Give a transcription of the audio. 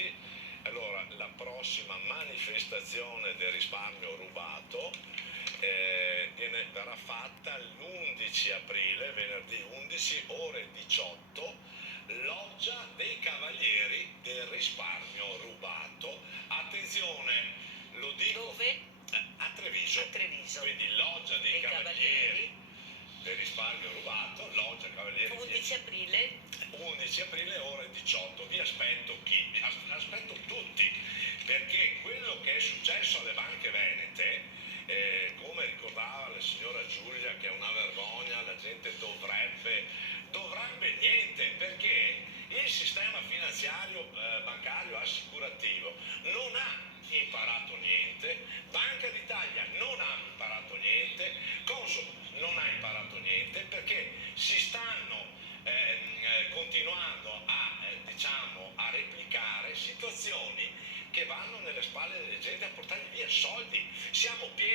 avanti. Allora, la prossima manifestazione del risparmio rubato verrà fatta l'11 aprile, venerdì 11, ore 18, Loggia dei Cavalieri del risparmio rubato. Attenzione, lo dico. Dove? A Treviso. A Treviso. Quindi Loggia dei Cavalieri del risparmio rubato, Loggia Cavalieri 11 aprile. 11 aprile ore 18. Vi aspetto aspetto tutti, perché quello che è successo alle banche venete, come ricordava la signora Giulia, che è una vergogna, la gente dovrebbe niente, perché il sistema finanziario, bancario, assicurativo non ha imparato niente, Banca d'Italia non ha imparato niente, Consob non ha imparato niente, perché si stanno continuando a replicare situazioni che vanno nelle spalle delle gente a portargli via soldi. Siamo pieni